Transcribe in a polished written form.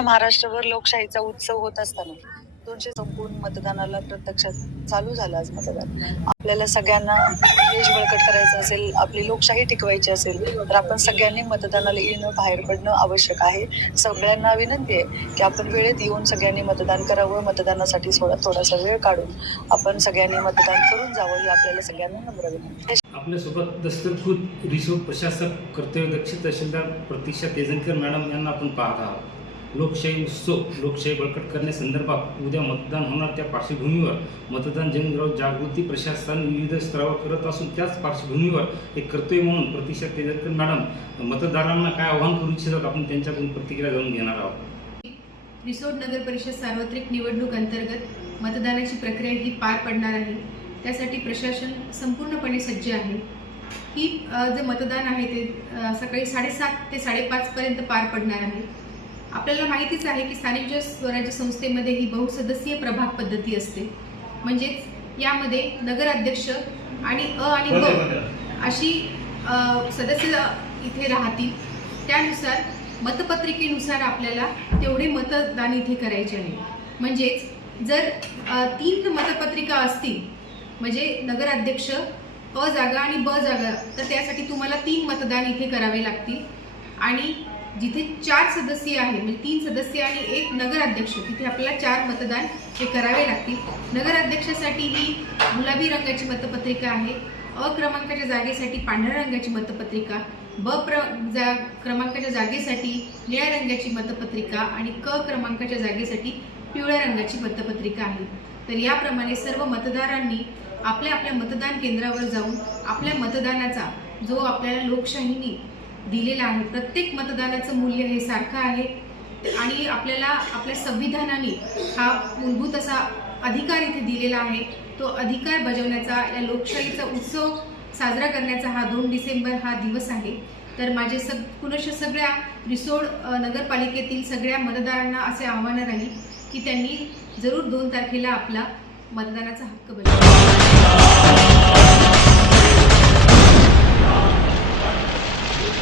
संपूर्ण महाराष्ट्रभर लोकशाहीचा उत्सव होत असताना 200 संपूर्ण मतदानाला प्रत्यक्षात चालू झालं आज मतदान. आपल्याला सगळ्यांना देश बळकट करायचा असेल, आपली लोकशाही टिकवायची असेल तर आपण सगळ्यांनी मतदानाला येणं, बाहेर पडणं आवश्यक आहे. सगळ्यांना विनंती आहे की आपण वेळेत येऊन सगळ्यांनी मतदान करावं. मतदानासाठी थोडासा वेळ काढून आपण सगळ्यांनी मतदान करून जावं ही आपल्याला सगळ्यांना नम्र विनंती आहे. आपल्यासोबत दस्तरखुद रिसोड प्रशासक कर्तव्यदक्ष तहसीलदार प्रतीक्षा तेजनकर मॅडम यांना आपण पाहत आहोत. लोकशाही उत्सव, लोकशाही बळकट करण्यासंदर्भात उद्या मतदान होणार त्या पार्श्वभूमीवर मतदान जनजागृती प्रशासन विविध स्तरावर करत असून त्याच पार्श्वभूमीवर एक कर्तव्य म्हणून प्रतीक्षा तेजनकर मॅडम मतदारांना काय आवाहन करू इच्छितात आपण त्यांच्याकडून प्रतिक्रिया जाणून घेणार आहोत. रिसोड नगर परिषद सार्वत्रिक निवडणूक अंतर्गत मतदानाची प्रक्रिया ही पार पडणार आहे. त्यासाठी प्रशासन संपूर्णपणे सज्ज आहे. ही जे मतदान आहे ते सकाळी 7:30 ते 5:30 पर्यंत पार पडणार आहे. आपल्याला माहितीच आहे की स्थानिक स्वराज्य संस्थेमध्ये ही बहुसदस्यीय प्रभाग पद्धती असते. म्हणजेच यामध्ये नगराध्यक्ष आणि आणि ब अशी सदस्य इथे राहतील. त्यानुसार मतपत्रिकेनुसार आपल्याला तेवढे मतदान इथे करायचे आहे. म्हणजेच जर 3 मतपत्रिका असतील म्हणजे नगराध्यक्ष अ जागा आणि ब जागा तर त्यासाठी तुम्हाला 3 मतदान इथे करावे लागतील. आणि जिथे 4 सदस्य आहे म्हणजे 3 सदस्य आणि 1 नगराध्यक्ष तिथे आपल्याला 4 मतदान हे करावे लागतील. नगराध्यक्षासाठी ही गुलाबी रंगाची मतपत्रिका आहे. अ क्रमांकाच्या जागेसाठी पांढऱ्या रंगाची मतपत्रिका, क्रमांकाच्या जागेसाठी निळ्या रंगाची मतपत्रिका आणि क क्रमांकाच्या जागेसाठी पिवळ्या रंगाची मतपत्रिका आहे. तर याप्रमाणे सर्व मतदारांनी आपल्या आपल्या मतदान केंद्रावर जाऊन आपल्या मतदानाचा जो आपल्याला लोकशाहीने दिलेला आहे, प्रत्येक मतदानाचं मूल्य हे सारखं आहे आणि आपल्याला आपल्या संविधानाने हा मूलभूत असा अधिकार इथे दिलेला आहे. तो अधिकार बजावण्याचा, या लोकशाहीचा उत्सव साजरा करण्याचा हा 2 डिसेंबर हा दिवस आहे. तर माझे पुनश्च सगळ्या रिसोड नगरपालिकेतील सगळ्या मतदारांना असे आव्हान राहील की त्यांनी जरूर 2 तारखेला आपला मतदानाचा हक्क बजावावा.